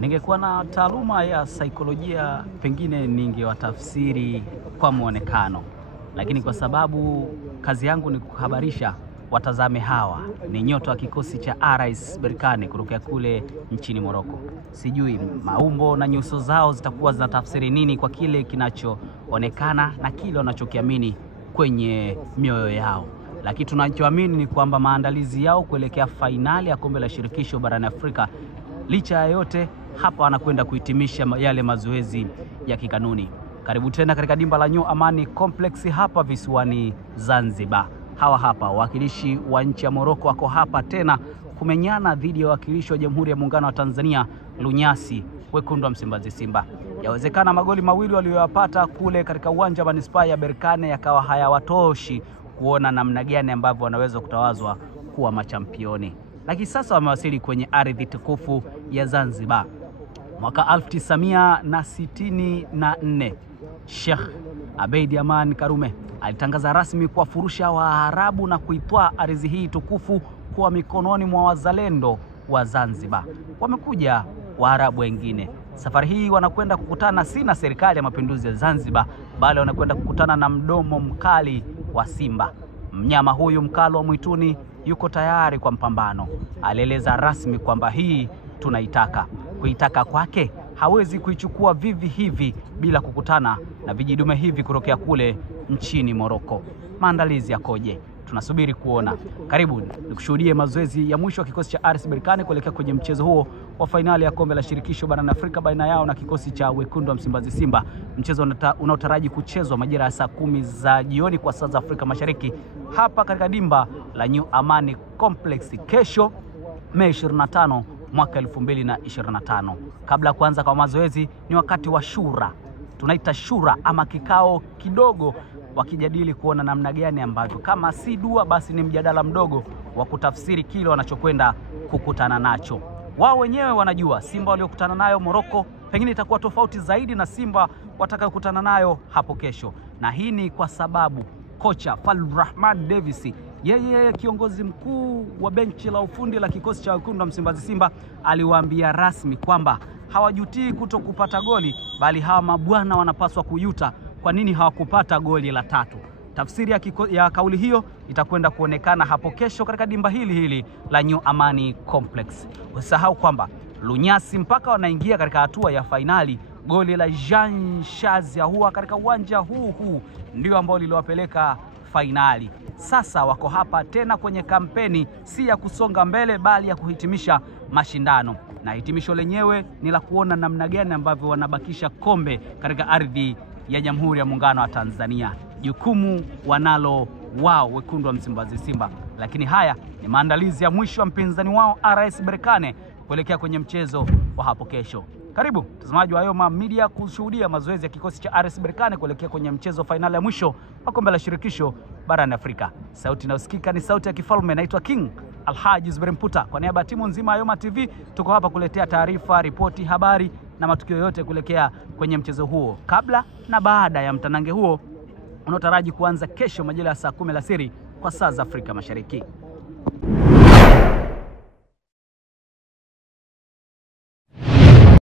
Ningekuwa na taaluma ya saikolojia pengine ningewatafsiri kwa muonekano, lakini kwa sababu kazi yangu ni kuhabarisha, watazame hawa ni nyota wa kikosi cha RS Berkane kutoka kule nchini Morocco. Sijui maumbo na nyuso zao zitakuwa zinatafsiri nini kwa kile kinachoonekana na kile wanachokiamini kwenye mioyo yao, lakini tunachoamini ni kwamba maandalizi yao kuelekea fainali ya kombe la shirikisho barani Afrika, licha ya yote, hapa wanakwenda kuhitimisha yale mazoezi ya kikanuni. Karibu tena katika dimba la New Amani Complex hapa visiwani Zanzibar. Hawa hapa wakilishi wa nchi ya Morocco wako hapa tena kumenyana dhidi ya wakilishi wa Jamhuri ya Muungano wa Tanzania, Lunyasi Wekundu wa Msimbazi Simba. Yawezekana magoli mawili waliyopata kule katika uwanja wa Manispaa ya Berkane yakawa hayawatoshi kuona namna gani ambavyo wanaweza kutawazwa kuwa machampioni. Lakini sasa wamewasili kwenye ardhi tukufu ya Zanzibar. Mwaka 1964 Sheikh Abeid Aman Karume alitangaza rasmi kuwafurusha Waarabu na kuitwaa ardhi hii tukufu kwa mikononi mwa wazalendo wa Zanzibar. Wamekuja Waarabu wengine. Safari hii wanakwenda kukutana si na serikali ya mapinduzi ya Zanzibar, bali wanakwenda kukutana na mdomo mkali wa simba. Mnyama huyu mkali wa mwituni yuko tayari kwa mpambano. Alieleza rasmi kwamba hii tunaitaka. Kuitaka kwake hawezi kuichukua vivi hivi bila kukutana na vijidume hivi kutokea kule nchini Morocco. Maandalizi yakoje? Tunasubiri kuona. Karibu nikushuhudie mazoezi ya mwisho wa kikosi cha RS Berkane kuelekea kwenye mchezo huo wa fainali ya kombe la shirikisho barani Afrika baina yao na kikosi cha Wekundu wa Msimbazi Simba. Mchezo unaotaraji kuchezwa majira ya saa 10 za jioni kwa saa za Afrika Mashariki hapa katika dimba la New Amani Complex kesho Mei 25 mwaka 2025. Kabla ya kuanza kwa mazoezi ni wakati wa shura. Tunaita shura ama kikao kidogo, wakijadili kuona namna gani ambavyo kama si dua basi ni mjadala mdogo wa kutafsiri kile wanachokwenda kukutana nacho. Wao wenyewe wanajua Simba waliokutana nayo Morocco pengine itakuwa tofauti zaidi na Simba watakayokutana nayo hapo kesho. Na hii ni kwa sababu kocha Falrahman Davis, yeye kiongozi mkuu wa benchi la ufundi la kikosi cha Wekundu wa Msimbazi Simba, aliwaambia rasmi kwamba hawajutii kutokupata goli, bali hawa mabwana wanapaswa kuyuta kwa nini hawakupata goli la 3. Tafsiri ya kauli hiyo itakwenda kuonekana hapo kesho katika dimba hili la New Amani Complex. Usisahau kwamba Lunyasi mpaka wanaingia katika hatua ya fainali, goli la Jean Shazia huwa katika uwanja huu ndio ambao liliwapeleka fainali. Sasa wako hapa tena kwenye kampeni si ya kusonga mbele bali ya kuhitimisha mashindano, na hitimisho lenyewe ni la kuona namna gani ambavyo wanabakisha kombe katika ardhi ya Jamhuri ya Muungano wa Tanzania. Jukumu wanalo wao Wekundu wa Msimbazi Simba, lakini haya ni maandalizi ya mwisho wa mpinzani wao RS Berkane kuelekea kwenye mchezo wa hapo kesho. Karibu mtazamaji wa Ayoma Media kushuhudia mazoezi ya kikosi cha RS Berkane kuelekea kwenye mchezo fainali ya mwisho wa kombe la shirikisho barani Afrika. Sauti inayosikika ni sauti ya kifalme. Naitwa King Alhaji Zuberi Mputa. Kwa niaba ya timu nzima ya Ayoma TV tuko hapa kuletea taarifa, ripoti, habari na matukio yote kuelekea kwenye mchezo huo kabla na baada ya mtanange huo unaotaraji kuanza kesho majira ya saa 10 alasiri kwa saa za Afrika Mashariki.